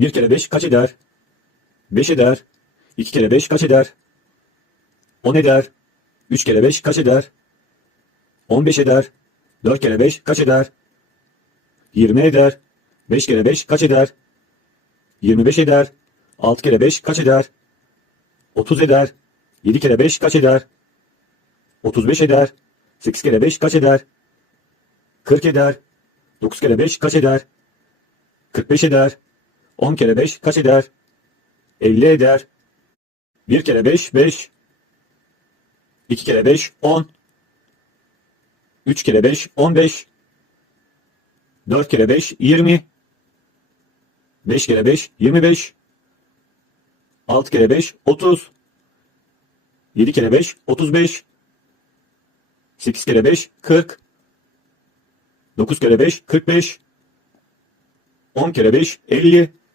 1 kere 5 kaç eder? 5 eder. 2 kere 5 kaç eder? 10 eder. 3 kere 5 kaç eder? 15 eder. 4 kere 5 kaç eder? 20 eder. 5 kere 5 kaç eder? 25 eder. 6 kere 5 kaç eder? 30 eder. 7 kere 5 kaç eder? 35 eder. 8 kere 5 kaç eder? 40 eder. 9 kere 5 kaç eder? 45 eder. 10 kere 5 kaç eder? 50 eder. 1 kere 5 5. 2 kere 5 10. 3 kere 5 15. 4 kere 5 20. 5 kere 5 25. 6 kere 5 30. 7 kere 5 35. 8 kere 5 40. 9 kere 5 45. 10 kere 5 50.